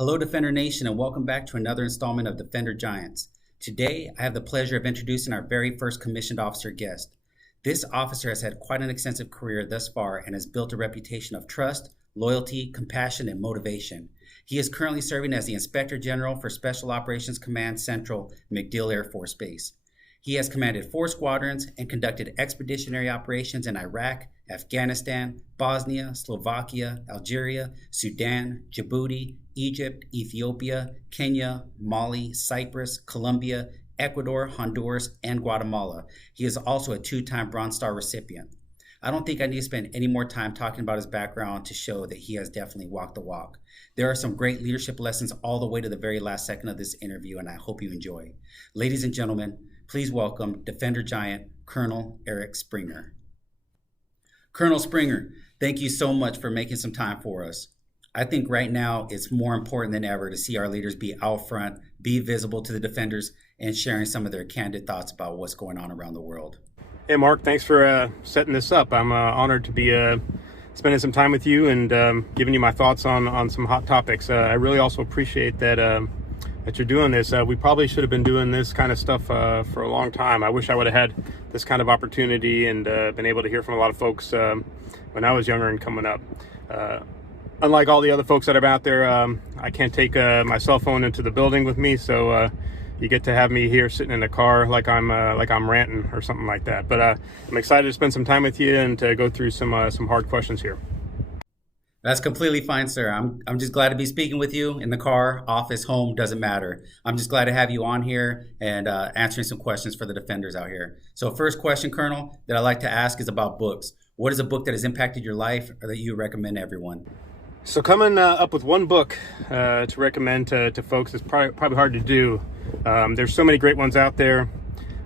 Hello, Defender Nation, and welcome back to another installment of Defender Giants. Today, I have the pleasure of introducing our very first commissioned officer guest. This officer has had quite an extensive career thus far and has built a reputation of trust, loyalty, compassion, and motivation. He is currently serving as the Inspector General for Special Operations Command Central, MacDill Air Force Base. He has commanded 4 squadrons and conducted expeditionary operations in Iraq, Afghanistan, Bosnia, Slovakia, Algeria, Sudan, Djibouti, Egypt, Ethiopia, Kenya, Mali, Cyprus, Colombia, Ecuador, Honduras, and Guatemala. He is also a 2-time Bronze Star recipient. I don't think I need to spend any more time talking about his background to show that he has definitely walked the walk. There are some great leadership lessons all the way to the very last second of this interview, and I hope you enjoy. Ladies and gentlemen, please welcome Defender Giant, Colonel Eric Springer. Colonel Springer, thank you so much for making some time for us. I think right now it's more important than ever to see our leaders be out front, be visible to the defenders, and sharing some of their candid thoughts about what's going on around the world. Hey, Mark, thanks for setting this up. I'm honored to be spending some time with you and giving you my thoughts on some hot topics. I really also appreciate that you're doing this. We probably should have been doing this kind of stuff for a long time. I wish I would have had this kind of opportunity and been able to hear from a lot of folks when I was younger and coming up. Unlike all the other folks that are out there, I can't take my cell phone into the building with me, so you get to have me here sitting in the car like I'm ranting or something like that. But I'm excited to spend some time with you and to go through some hard questions here. That's completely fine, sir. I'm just glad to be speaking with you in the car, office, home, doesn't matter. I'm just glad to have you on here and answering some questions for the defenders out here. So first question, Colonel, that I like to ask is about books. What is a book that has impacted your life or that you recommend to everyone? So coming up with one book to recommend to folks is probably hard to do. There's so many great ones out there.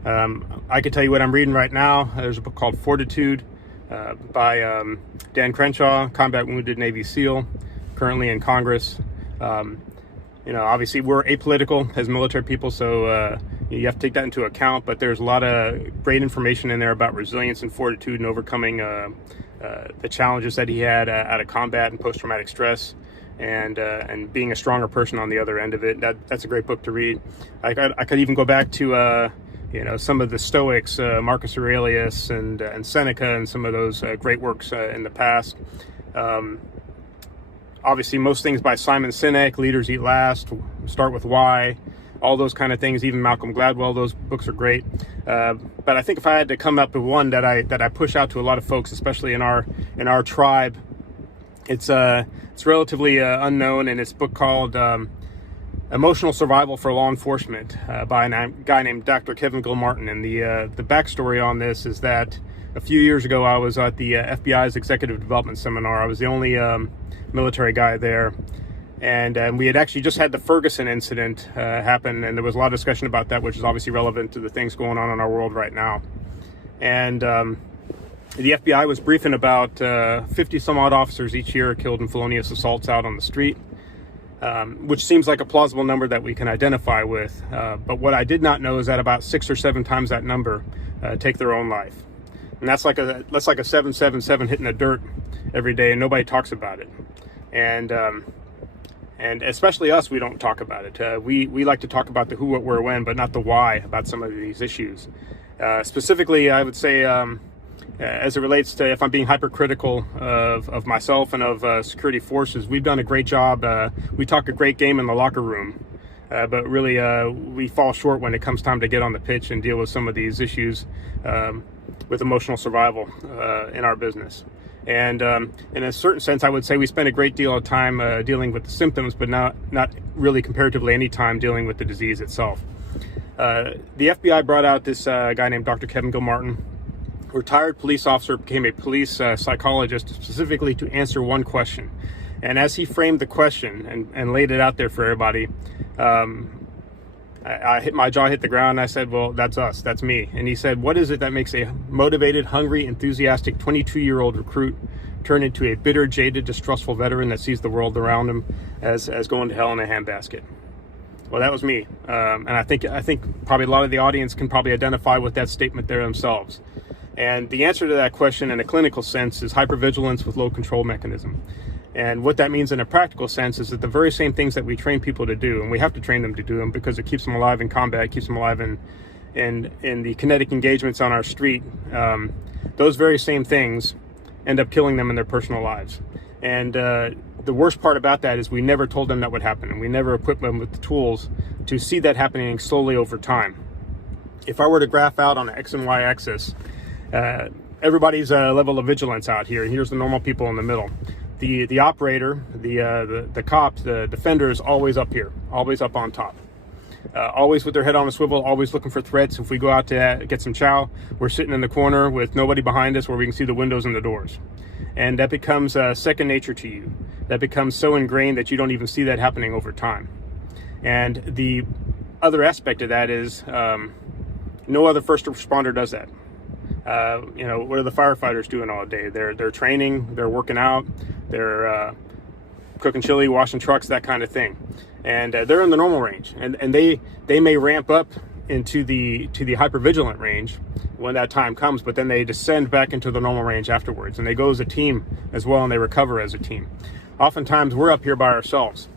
I can tell you what I'm reading right now. There's a book called Fortitude by Dan Crenshaw, combat wounded Navy SEAL, currently in Congress. Obviously we're apolitical as military people, so you have to take that into account, but there's a lot of great information in there about resilience and fortitude and overcoming the challenges that he had out of combat and post-traumatic stress, and being a stronger person on the other end of it. That's a great book to read. I could even go back to some of the Stoics, Marcus Aurelius and Seneca, and some of those great works in the past. Obviously, most things by Simon Sinek, Leaders Eat Last, Start With Why, all those kind of things. Even Malcolm Gladwell, those books are great. But I think if I had to come up with one that I push out to a lot of folks, especially in our tribe, it's relatively unknown, and it's a book called Emotional Survival for Law Enforcement by a guy named Dr. Kevin Gilmartin. And the backstory on this is that a few years ago I was at the FBI's Executive Development Seminar. I was the only military guy there, and we had actually just had the Ferguson incident happen, and there was a lot of discussion about that, which is obviously relevant to the things going on in our world right now. And the FBI was briefing about 50 some odd officers each year killed in felonious assaults out on the street, which seems like a plausible number that we can identify with. But what I did not know is that about 6 or 7 times that number take their own life. And that's like a 777 hitting the dirt every day, and nobody talks about it. And especially us, we don't talk about it. We like to talk about the who, what, where, when, but not the why about some of these issues. Specifically, I would say, as it relates to if I'm being hypercritical of myself and of security forces, we've done a great job. We talk a great game in the locker room, but really we fall short when it comes time to get on the pitch and deal with some of these issues with emotional survival in our business. And in a certain sense, I would say we spend a great deal of time dealing with the symptoms, but not really comparatively any time dealing with the disease itself. The FBI brought out this guy named Dr. Kevin Gilmartin, retired police officer, became a police psychologist specifically to answer one question. And as he framed the question and laid it out there for everybody, my jaw hit the ground, and I said, well, that's us, that's me. And he said, what is it that makes a motivated, hungry, enthusiastic 22-year-old recruit turn into a bitter, jaded, distrustful veteran that sees the world around him as going to hell in a handbasket? Well, that was me. And I think probably a lot of the audience can probably identify with that statement there themselves. And the answer to that question in a clinical sense is hypervigilance with low control mechanism. And what that means in a practical sense is that the very same things that we train people to do, and we have to train them to do them because it keeps them alive in combat, keeps them alive in the kinetic engagements on our street, those very same things end up killing them in their personal lives. And the worst part about that is we never told them that would happen, and we never equipped them with the tools to see that happening slowly over time. If I were to graph out on an X and Y axis, everybody's level of vigilance out here. Here's the normal people in the middle. The operator, the cop, the defender is always up here, always up on top. Always with their head on a swivel, always looking for threats. If we go out to get some chow, we're sitting in the corner with nobody behind us where we can see the windows and the doors. And that becomes second nature to you. That becomes so ingrained that you don't even see that happening over time. And the other aspect of that is no other first responder does that. What are the firefighters doing all day? They're training, they're working out, they're cooking chili, washing trucks, that kind of thing. And they're in the normal range, and they may ramp up into the hypervigilant range when that time comes, but then they descend back into the normal range afterwards, and they go as a team as well, and they recover as a team. Oftentimes we're up here by ourselves,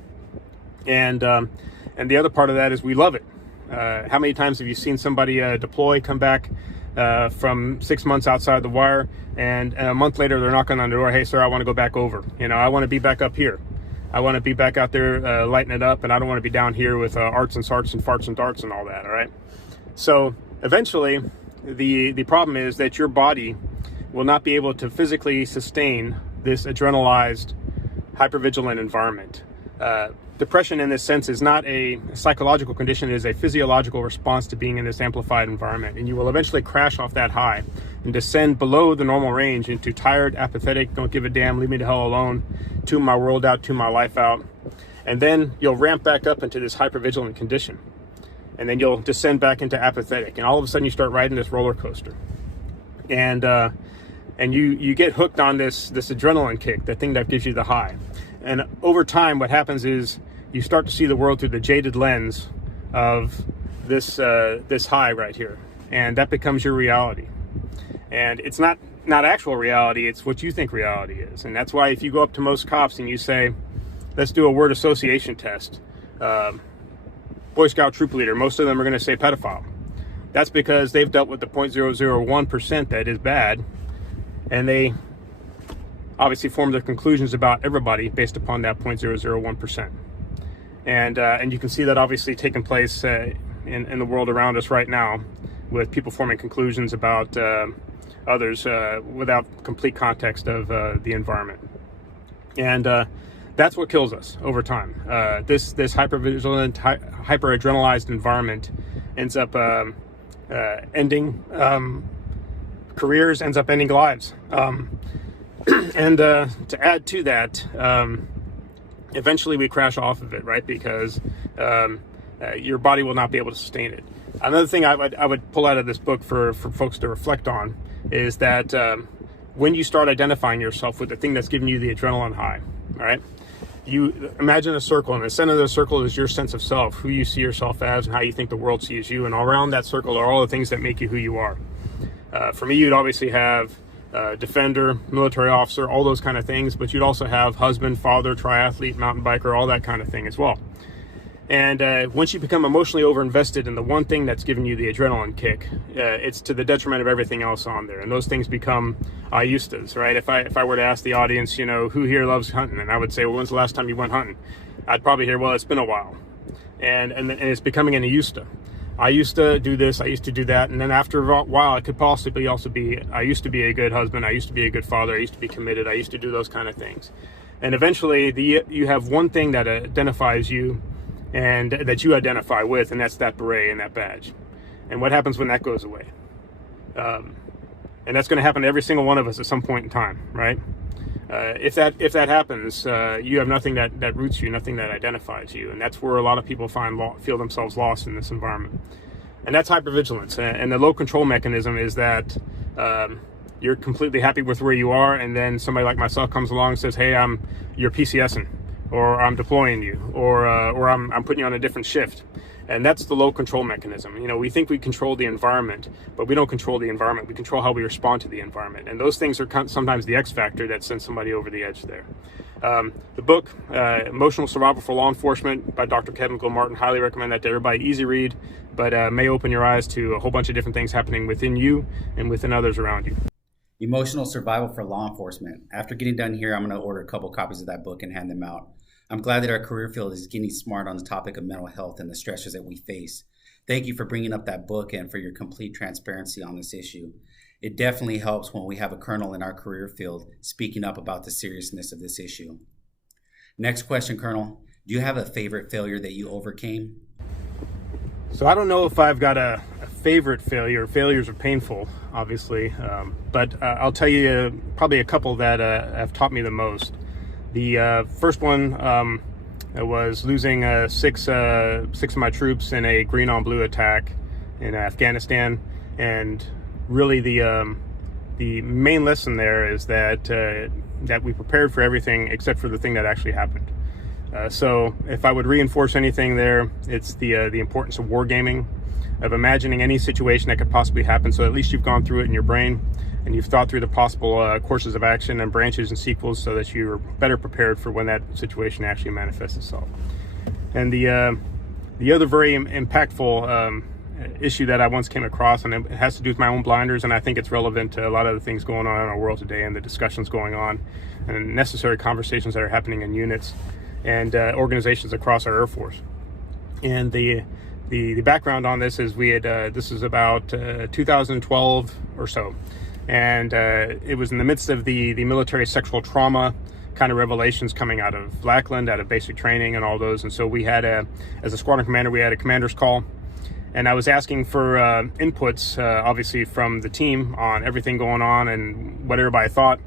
and the other part of that is we love it. How many times have you seen somebody deploy, come back from 6 months outside the wire, and a month later they're knocking on the door, hey sir, I want to go back over, I want to be back up here, I want to be back out there lighting it up, and I don't want to be down here with arts and sarts and farts and darts and all that. All right, so eventually the problem is that your body will not be able to physically sustain this adrenalized hypervigilant environment. Depression in this sense is not a psychological condition, it is a physiological response to being in this amplified environment. And you will eventually crash off that high and descend below the normal range into tired, apathetic, don't give a damn, leave me the hell alone, tune my world out, tune my life out. And then you'll ramp back up into this hypervigilant condition. And then you'll descend back into apathetic. And all of a sudden you start riding this roller coaster. And you get hooked on this adrenaline kick, the thing that gives you the high. And over time, what happens is you start to see the world through the jaded lens of this high right here, and that becomes your reality. And it's not actual reality; it's what you think reality is. And that's why if you go up to most cops and you say, "Let's do a word association test," Boy Scout troop leader, most of them are going to say pedophile. That's because they've dealt with the 0.001% that is bad, and they obviously form their conclusions about everybody based upon that 0.001%. And you can see that obviously taking place in the world around us right now, with people forming conclusions about others without complete context of the environment. And that's what kills us over time. This hypervigilant, hyperadrenalized environment ends up ending careers, ends up ending lives. And to add to that, eventually we crash off of it, right? Because your body will not be able to sustain it. Another thing I would pull out of this book for folks to reflect on is that when you start identifying yourself with the thing that's giving you the adrenaline high, all right? You imagine a circle, and the center of the circle is your sense of self, who you see yourself as and how you think the world sees you. And around that circle are all the things that make you who you are. For me, you'd obviously have defender, military officer, all those kind of things, but you'd also have husband, father, triathlete, mountain biker, all that kind of thing as well. And once you become emotionally overinvested in the one thing that's giving you the adrenaline kick, it's to the detriment of everything else on there. And those things become I used to's, right? If I were to ask the audience, who here loves hunting? And I would say, well, when's the last time you went hunting? I'd probably hear, well, it's been a while. And it's becoming an I used to. I used to do this, I used to do that, and then after a while, it could possibly also be, I used to be a good husband, I used to be a good father, I used to be committed, I used to do those kind of things. And eventually, you have one thing that identifies you, and that you identify with, and that's that beret and that badge. And what happens when that goes away? And that's going to happen to every single one of us at some point in time, right? If that happens, you have nothing that roots you, nothing that identifies you, and that's where a lot of people feel themselves lost in this environment. And that's hypervigilance. And the low control mechanism is that you're completely happy with where you are, and then somebody like myself comes along and says, "Hey, you're PCSing," or I'm deploying you, or I'm putting you on a different shift. And that's the low control mechanism. We think we control the environment, but we don't control the environment. We control how we respond to the environment. And those things are sometimes the X factor that sends somebody over the edge there. The book, Emotional Survival for Law Enforcement by Dr. Kevin Gilmartin, highly recommend that to everybody. Easy read, but may open your eyes to a whole bunch of different things happening within you and within others around you. Emotional Survival for Law Enforcement. After getting done here, I'm going to order a couple copies of that book and hand them out. I'm glad that our career field is getting smart on the topic of mental health and the stressors that we face. Thank you for bringing up that book and for your complete transparency on this issue. It definitely helps when we have a colonel in our career field speaking up about the seriousness of this issue. Next question, Colonel. Do you have a favorite failure that you overcame? So I don't know if I've got a favorite failure. Failures are painful, obviously, but I'll tell you probably a couple that have taught me the most. The first one was losing six of my troops in a green on blue attack in Afghanistan, and really the main lesson there is that we prepared for everything except for the thing that actually happened. So if I would reinforce anything there, it's the importance of wargaming, of imagining any situation that could possibly happen. So at least you've gone through it in your brain and you've thought through the possible courses of action and branches and sequels so that you're better prepared for when that situation actually manifests itself. And the other very impactful issue that I once came across, and it has to do with my own blinders, and I think it's relevant to a lot of the things going on in our world today and the discussions going on and necessary conversations that are happening in units and organizations across our Air Force. And the background on this is this is about 2012 or so, and it was in the midst of the military sexual trauma kind of revelations coming out of Lackland, out of basic training and all those. And so we had as a squadron commander, we had a commander's call, and I was asking for inputs, obviously from the team on everything going on and what everybody thought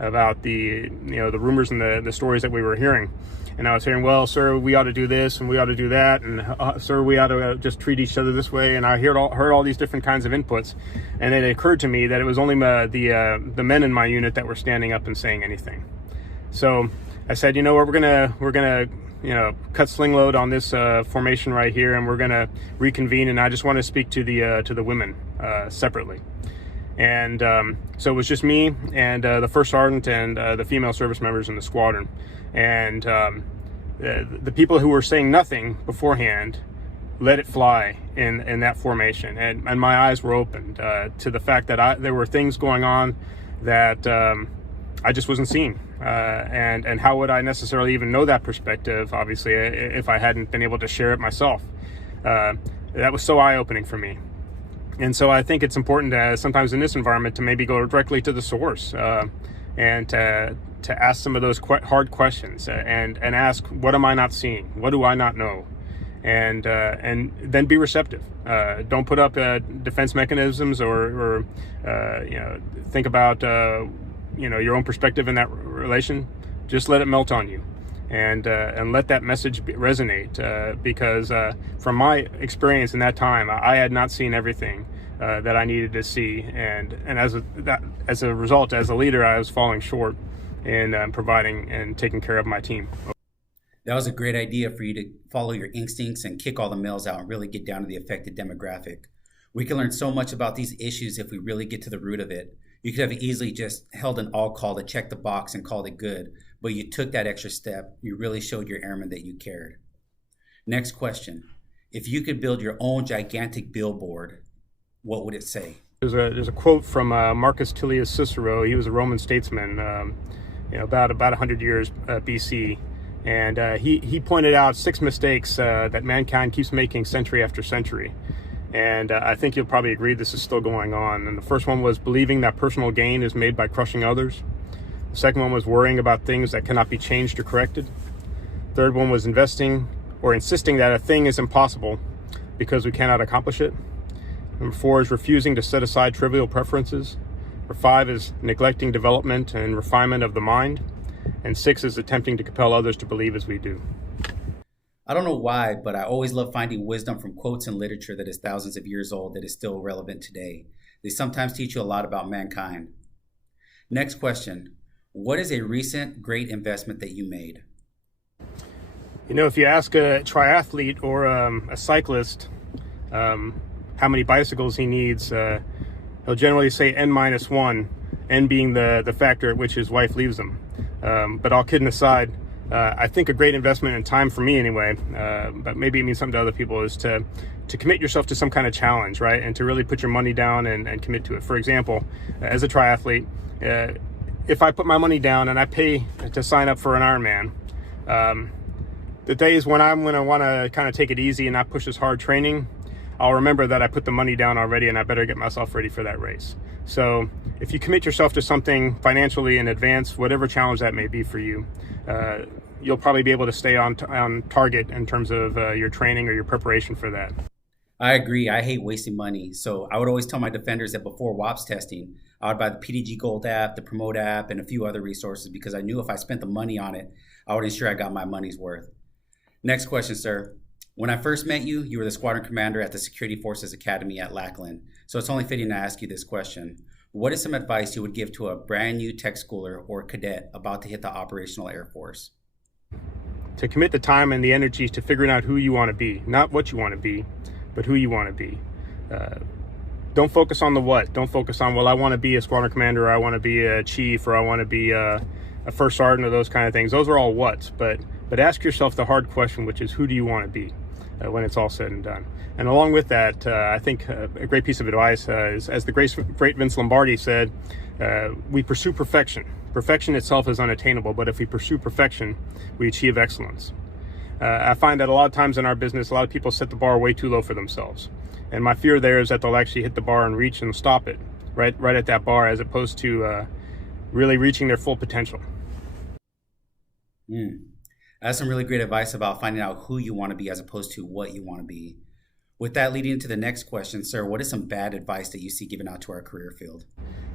about the rumors and the stories that we were hearing. And I was hearing, well, sir, we ought to do this and we ought to do that, and sir, we ought to just treat each other this way. And I heard all these different kinds of inputs, and it occurred to me that it was only the men in my unit that were standing up and saying anything. So I said, you know what, we're gonna cut sling load on this formation right here, and we're gonna reconvene. And I just want to speak to the women separately. And so it was just me and the first sergeant and the female service members in the squadron. And the people who were saying nothing beforehand let it fly in that formation. And my eyes were opened to the fact that there were things going on that I just wasn't seeing. And how would I necessarily even know that perspective, obviously, if I hadn't been able to share it myself? That was so eye-opening for me. And so I think it's important sometimes in this environment to maybe go directly to the source and to ask some of those hard questions and ask, what am I not seeing? What do I not know? And then be receptive. Don't put up defense mechanisms or think about your own perspective in that relation. Just let it melt on you. And let that message resonate, because from my experience in that time, I had not seen everything that I needed to see, and as a result, as a leader, I was falling short in providing and taking care of my team. That was a great idea for you to follow your instincts and kick all the males out and really get down to the affected demographic. We can learn so much about these issues if we really get to the root of it. You could have easily just held an all call to check the box and called it good, but you took that extra step. You really showed your airmen that you cared. Next question. If you could build your own gigantic billboard, what would it say? There's a quote from Marcus Tullius Cicero. He was a Roman statesman, about 100 years BC, and he pointed out 6 mistakes that mankind keeps making century after century. And I think you'll probably agree this is still going on. And the first one was believing that personal gain is made by crushing others. The second one was worrying about things that cannot be changed or corrected. Third one was investing or insisting that a thing is impossible because we cannot accomplish it. Number 4 is refusing to set aside trivial preferences. Number 5 is neglecting development and refinement of the mind. And 6 is attempting to compel others to believe as we do. I don't know why, but I always love finding wisdom from quotes in literature that is thousands of years old that is still relevant today. They sometimes teach you a lot about mankind. Next question. What is a recent great investment that you made? You know, if you ask a triathlete or a cyclist how many bicycles he needs, he'll generally say n-1, n being the factor at which his wife leaves him. But all kidding aside, I think a great investment in time for me anyway, but maybe it means something to other people, is to commit yourself to some kind of challenge, right? And to really put your money down and commit to it. For example, as a triathlete, if I put my money down and I pay to sign up for an Ironman, the days when I'm going to want to kind of take it easy and not push as hard training, I'll remember that I put the money down already and I better get myself ready for that race. So if you commit yourself to something financially in advance, whatever challenge that may be for you, you'll probably be able to stay on target in terms of your training or your preparation for that. I agree. I hate wasting money. So I would always tell my defenders that before WAPS testing, I would buy the PDG Gold app, the Promote app, and a few other resources because I knew if I spent the money on it, I would ensure I got my money's worth. Next question, sir. When I first met you, you were the squadron commander at the Security Forces Academy at Lackland. So it's only fitting to ask you this question. What is some advice you would give to a brand new tech schooler or cadet about to hit the operational Air Force? To commit the time and the energy to figuring out who you want to be, not what you want to be, but who you want to be. Don't focus on the what. Don't focus on, well, I want to be a squadron commander, or I want to be a chief, or I want to be a first sergeant, or those kind of things. Those are all whats, but ask yourself the hard question, which is, who do you want to be when it's all said and done? And along with that, I think a great piece of advice is, as the great Vince Lombardi said, we pursue perfection. Perfection itself is unattainable, but if we pursue perfection, we achieve excellence. I find that a lot of times in our business, a lot of people set the bar way too low for themselves. And my fear there is that they'll actually hit the bar and reach and stop it right at that bar, as opposed to really reaching their full potential. That's some really great advice about finding out who you want to be as opposed to what you want to be. With that leading into the next question, sir, what is some bad advice that you see given out to our career field?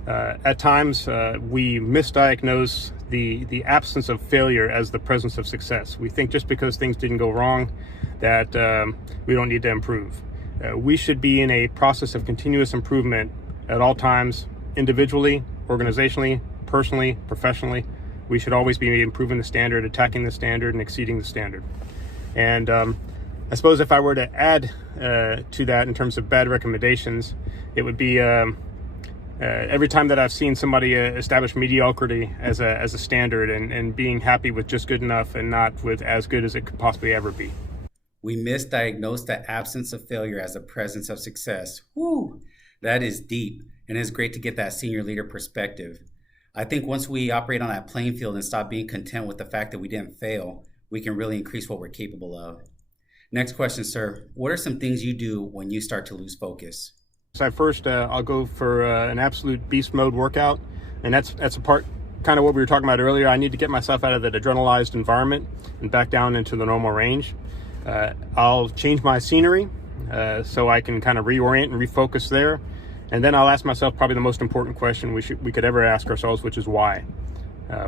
At times, we misdiagnose the absence of failure as the presence of success. We think just because things didn't go wrong that we don't need to improve. We should be in a process of continuous improvement at all times, individually, organizationally, personally, professionally. We should always be improving the standard, attacking the standard, and exceeding the standard. And I suppose if I were to add to that in terms of bad recommendations, it would be every time that I've seen somebody establish mediocrity as a standard and being happy with just good enough and not with as good as it could possibly ever be. We misdiagnose the absence of failure as the presence of success. Woo! That is deep, and it's great to get that senior leader perspective. I think once we operate on that playing field and stop being content with the fact that we didn't fail, we can really increase what we're capable of. Next question, sir. What are some things you do when you start to lose focus? So first, I'll go for an absolute beast mode workout, and that's a part, kind of what we were talking about earlier. I need to get myself out of that adrenalized environment and back down into the normal range. I'll change my scenery so I can kind of reorient and refocus there. And then I'll ask myself probably the most important question we could ever ask ourselves, which is why.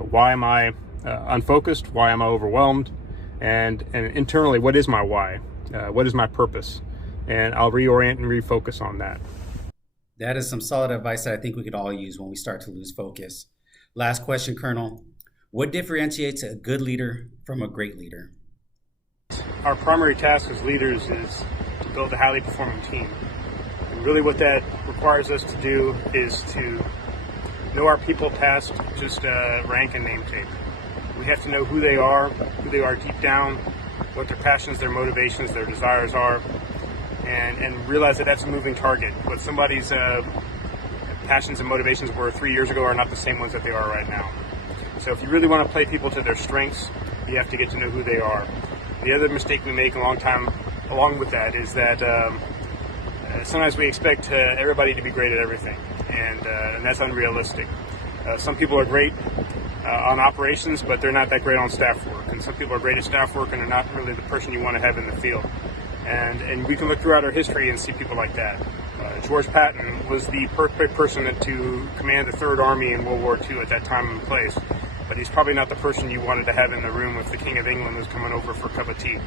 Why am I unfocused? Why am I overwhelmed? And internally, what is my why? What is my purpose? And I'll reorient and refocus on that. That is some solid advice that I think we could all use when we start to lose focus. Last question, Colonel. What differentiates a good leader from a great leader? Our primary task as leaders is to build a highly performing team. And really what that requires us to do is to know our people past just rank and name tape. We have to know who they are deep down, what their passions, their motivations, their desires are, and realize that that's a moving target. What somebody's passions and motivations were 3 years ago are not the same ones that they are right now. So if you really want to play people to their strengths, you have to get to know who they are. The other mistake we make along with that is that sometimes we expect everybody to be great at everything, and that's unrealistic. Some people are great on operations, but they're not that great on staff work. And some people are great at staff work and are not really the person you want to have in the field. And we can look throughout our history and see people like that. George Patton was the perfect person to command the Third Army in World War II at that time and place. But he's probably not the person you wanted to have in the room if the King of England was coming over for a cup of tea.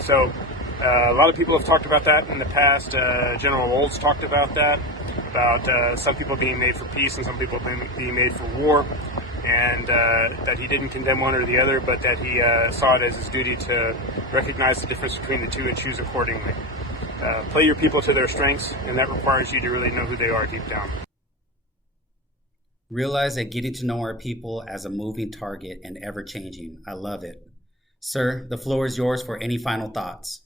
So a lot of people have talked about that in the past. General Olds talked about that, about some people being made for peace and some people being made for war. and that he didn't condemn one or the other, but that he saw it as his duty to recognize the difference between the two and choose accordingly. Play your people to their strengths, and that requires you to really know who they are deep down. Realize that getting to know our people as a moving target and ever changing. I love it. Sir, the floor is yours for any final thoughts.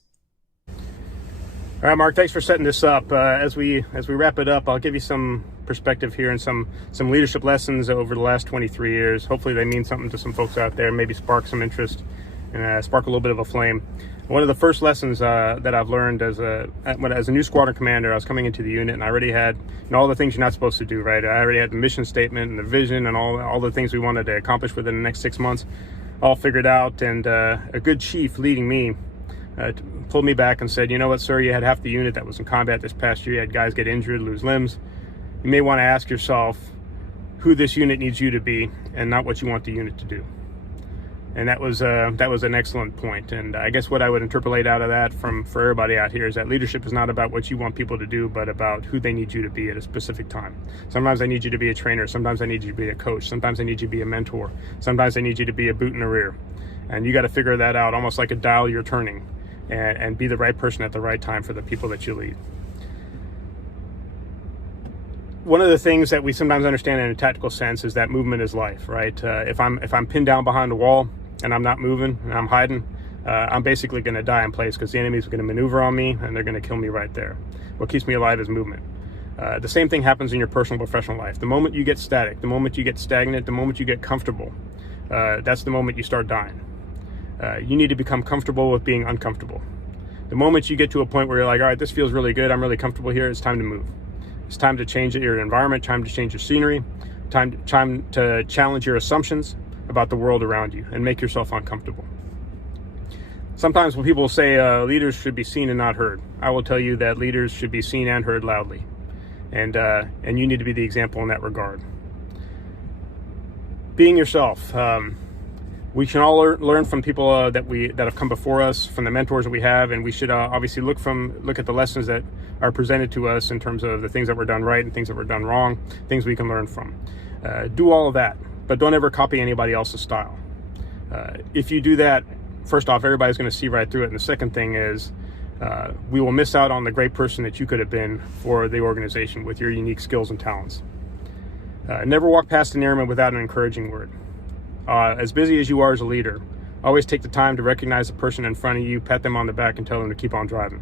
All right, Mark, thanks for setting this up. As we wrap it up, I'll give you some perspective here and some leadership lessons over the last 23 years. Hopefully they mean something to some folks out there, maybe spark some interest and spark a little bit of a flame. One of the first lessons that I've learned as a new squadron commander, I was coming into the unit and I already had all the things you're not supposed to do, right? I already had the mission statement and the vision and all the things we wanted to accomplish within the next 6 months all figured out, and a good chief leading me pulled me back and said, you know what, sir, you had half the unit that was in combat this past year. You had guys get injured, lose limbs. You may want to ask yourself who this unit needs you to be and not what you want the unit to do. And that was an excellent point. And I guess what I would interpolate out of that for everybody out here is that leadership is not about what you want people to do, but about who they need you to be at a specific time. Sometimes I need you to be a trainer. Sometimes I need you to be a coach. Sometimes I need you to be a mentor. Sometimes I need you to be a boot in the rear. And you got to figure that out, almost like a dial you're turning, and be the right person at the right time for the people that you lead. One of the things that we sometimes understand in a tactical sense is that movement is life, right? If I'm pinned down behind a wall and I'm not moving and I'm hiding, I'm basically going to die in place because the enemy's going to maneuver on me and they're going to kill me right there. What keeps me alive is movement. The same thing happens in your personal professional life. The moment you get static, the moment you get stagnant, the moment you get comfortable, that's the moment you start dying. You need to become comfortable with being uncomfortable. The moment you get to a point where you're like, all right, this feels really good, I'm really comfortable here, it's time to move. It's time to change your environment, time to change your scenery, time to challenge your assumptions about the world around you and make yourself uncomfortable. Sometimes when people say leaders should be seen and not heard, I will tell you that leaders should be seen and heard loudly. And you need to be the example in that regard. Being yourself. We can all learn from people that have come before us, from the mentors that we have, and we should obviously look at the lessons that are presented to us in terms of the things that were done right and things that were done wrong, things we can learn from. Do all of that, but don't ever copy anybody else's style. If you do that, first off, everybody's going to see right through it, and the second thing is we will miss out on the great person that you could have been for the organization with your unique skills and talents. Never walk past an airman without an encouraging word. As busy as you are as a leader, always take the time to recognize the person in front of you, pat them on the back, and tell them to keep on driving.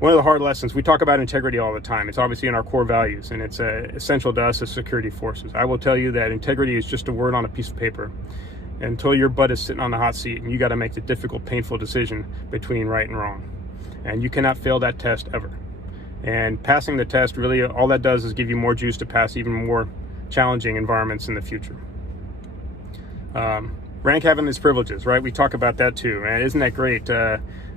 One of the hard lessons, we talk about integrity all the time. It's obviously in our core values, and it's essential to us as security forces. I will tell you that integrity is just a word on a piece of paper until your butt is sitting on the hot seat and you got to make the difficult, painful decision between right and wrong. And you cannot fail that test ever. And passing the test, really, all that does is give you more juice to pass even more challenging environments in the future. Rank having its privileges, right? We talk about that too, man. Isn't that great?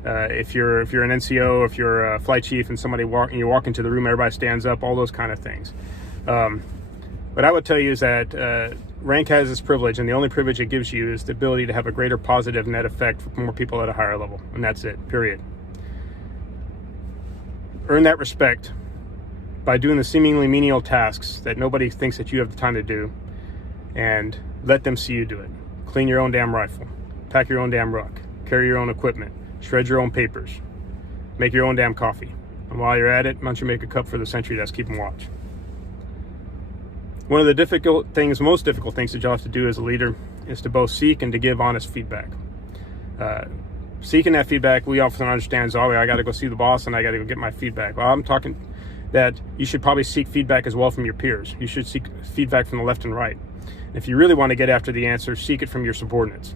If you're an NCO, if you're a flight chief, and you walk into the room, everybody stands up, all those kind of things. What I would tell you is that rank has its privilege, and the only privilege it gives you is the ability to have a greater positive net effect for more people at a higher level, and that's it. Period. Earn that respect by doing the seemingly menial tasks that nobody thinks that you have the time to do, and let them see you do it. Clean your own damn rifle, pack your own damn ruck, carry your own equipment, shred your own papers, make your own damn coffee. And while you're at it, why don't you make a cup for the sentry that's keeping watch? One of the most difficult things that you'll have to do as a leader is to both seek and to give honest feedback. Seeking that feedback, we often understand is, I got to go see the boss and I got to go get my feedback. Well, I'm talking that you should probably seek feedback as well from your peers. You should seek feedback from the left and right. If you really want to get after the answer, seek it from your subordinates.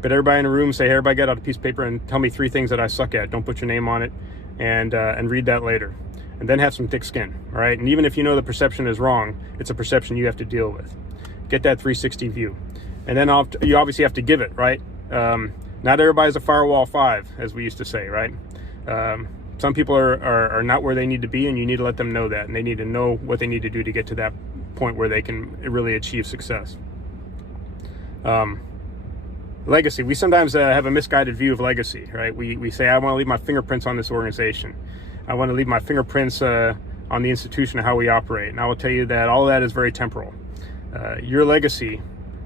But everybody in the room say, hey, everybody get out a piece of paper and tell me 3 things that I suck at. Don't put your name on it, and read that later. And then have some thick skin, all right? And even if you know the perception is wrong, it's a perception you have to deal with. Get that 360 view. And then you obviously have to give it, right? Not everybody's a firewall 5, as we used to say, right? Some people are not where they need to be, and you need to let them know that, and they need to know what they need to do to get to that point where they can really achieve success. Legacy. We sometimes have a misguided view of legacy, right? We say, I want to leave my fingerprints on this organization. I want to leave my fingerprints on the institution of how we operate. And I will tell you that all of that is very temporal. Your legacy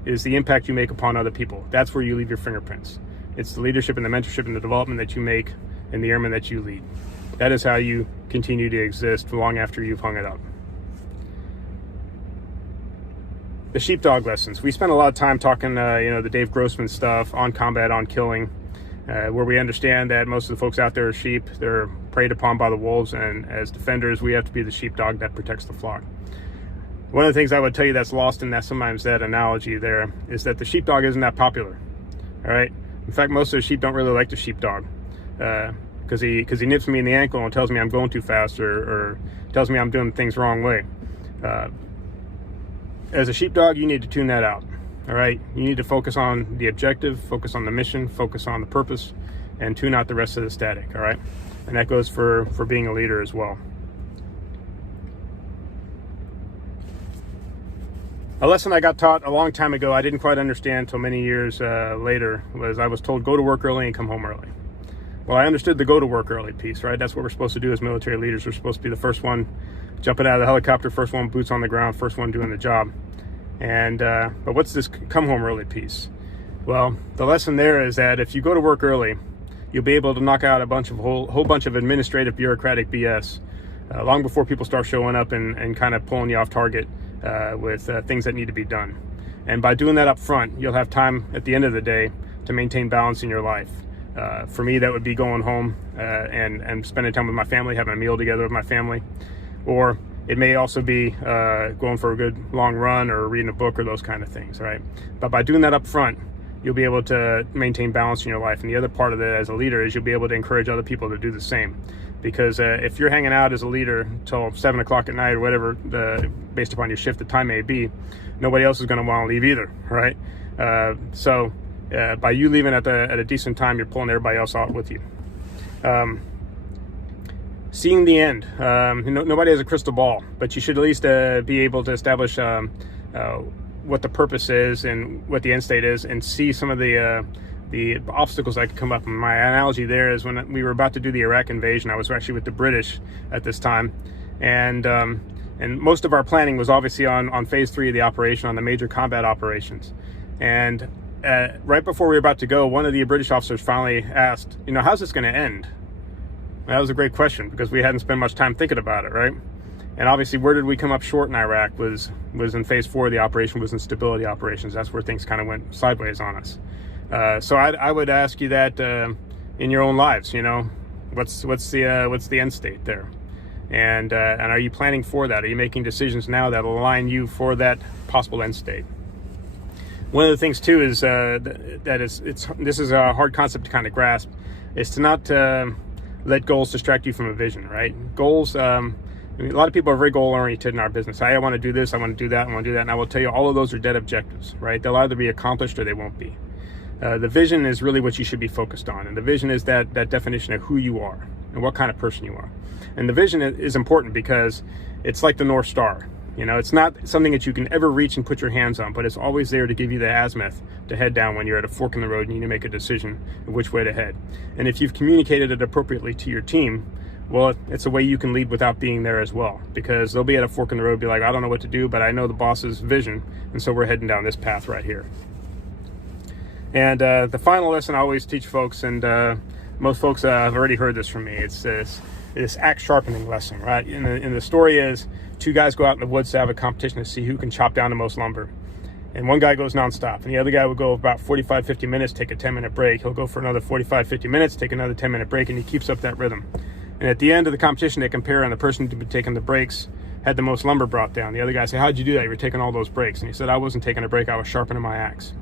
is the impact you make upon other people. That's where you leave your fingerprints. It's the leadership and the mentorship and the development that you make and the airmen that you lead. That is how you continue to exist long after you've hung it up. The Sheepdog Lessons. We spent a lot of time talking, the Dave Grossman stuff on combat, on killing, where we understand that most of the folks out there are sheep. They're preyed upon by the wolves, and as defenders, we have to be the sheepdog that protects the flock. One of the things I would tell you that's lost in that sometimes that analogy there is that the sheepdog isn't that popular. All right. In fact, most of the sheep don't really like the sheepdog because he nips me in the ankle and tells me I'm going too fast or tells me I'm doing things the wrong way. As a sheepdog, you need to tune that out. All right. You need to focus on the objective, focus on the mission, focus on the purpose, and tune out the rest of the static. All right. And that goes for being a leader as well. A lesson I got taught a long time ago, I didn't quite understand until many years later, was I was told, go to work early and come home early. Well, I understood the go to work early piece, right? That's what we're supposed to do as military leaders. We're supposed to be the first one jumping out of the helicopter, first one boots on the ground, first one doing the job. And but what's this come home early piece? Well, the lesson there is that if you go to work early, you'll be able to knock out a whole bunch of administrative bureaucratic BS long before people start showing up and kind of pulling you off target with things that need to be done. And by doing that up front, you'll have time at the end of the day to maintain balance in your life. For me, that would be going home and spending time with my family, having a meal together with my family. Or it may also be going for a good long run or reading a book or those kind of things, right? But by doing that up front, you'll be able to maintain balance in your life. And the other part of it as a leader is you'll be able to encourage other people to do the same. Because if you're hanging out as a leader till 7 o'clock at night or whatever, based upon your shift, the time may be, nobody else is going to want to leave either, right? So by you leaving at a decent time, you're pulling everybody else out with you. Seeing the end. Nobody has a crystal ball, but you should at least be able to establish what the purpose is and what the end state is, and see some of the obstacles that could come up. And my analogy there is when we were about to do the Iraq invasion, I was actually with the British at this time, and most of our planning was obviously on phase 3 of the operation, on the major combat operations. And right before we were about to go, one of the British officers finally asked, how's this going to end? That was a great question because we hadn't spent much time thinking about it, right? And obviously, where did we come up short in Iraq was in phase 4 of the operation, was in stability operations. That's where things kind of went sideways on us. So I would ask you that in your own lives, what's the end state there, and are you planning for that? Are you making decisions now that will align you for that possible end state? One of the things too is this is a hard concept to kind of grasp, is to not let goals distract you from a vision, right? Goals. A lot of people are very goal oriented in our business. I want to do this, I want to do that, I want to do that, and I will tell you all of those are dead objectives, right? They'll either be accomplished or they won't be. The vision is really what you should be focused on, and the vision is that definition of who you are and what kind of person you are. And the vision is important because it's like the North Star. It's not something that you can ever reach and put your hands on, but it's always there to give you the azimuth to head down when you're at a fork in the road and you need to make a decision of which way to head. And if you've communicated it appropriately to your team, well, it's a way you can lead without being there as well, because they'll be at a fork in the road, be like, I don't know what to do, but I know the boss's vision, and so we're heading down this path right here. And the final lesson I always teach folks, and most folks have already heard this from me, it's this axe sharpening lesson, right? And the story is 2 guys go out in the woods to have a competition to see who can chop down the most lumber. And one guy goes nonstop, and the other guy will go about 45, 50 minutes, take a 10-minute break. He'll go for another 45, 50 minutes, take another 10-minute break, and he keeps up that rhythm. And at the end of the competition, they compare, and the person who'd been taking the breaks had the most lumber brought down. The other guy said, how'd you do that? You were taking all those breaks. And he said, I wasn't taking a break, I was sharpening my axe.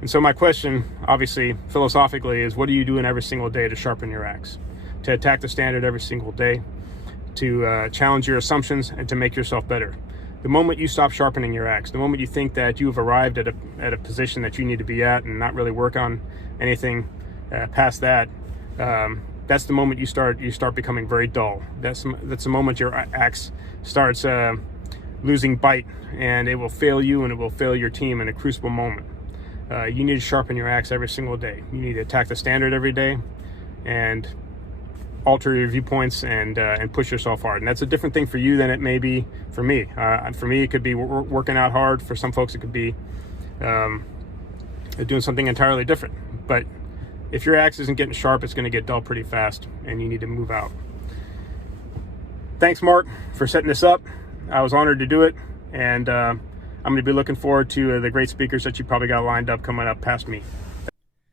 And so my question, obviously, philosophically, is what are you doing every single day to sharpen your axe? To attack the standard every single day, to challenge your assumptions, and to make yourself better. The moment you stop sharpening your axe, the moment you think that you've arrived at a position that you need to be at and not really work on anything past that, that's the moment you start becoming very dull. That's the moment your axe starts losing bite, and it will fail you and it will fail your team in a crucible moment. You need to sharpen your axe every single day. You need to attack the standard every day, and alter your viewpoints and push yourself hard. And that's a different thing for you than it may be for me. For me, it could be working out hard. For some folks, it could be doing something entirely different. But if your axe isn't getting sharp, it's going to get dull pretty fast, and you need to move out. Thanks, Mark, for setting this up. I was honored to do it, and I'm going to be looking forward to the great speakers that you probably got lined up coming up past me.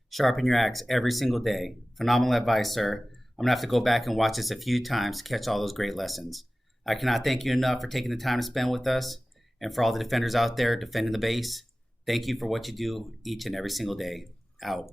Sharpen your axe every single day. Phenomenal advice, sir. I'm going to have to go back and watch this a few times to catch all those great lessons. I cannot thank you enough for taking the time to spend with us, and for all the defenders out there defending the base. Thank you for what you do each and every single day. Out.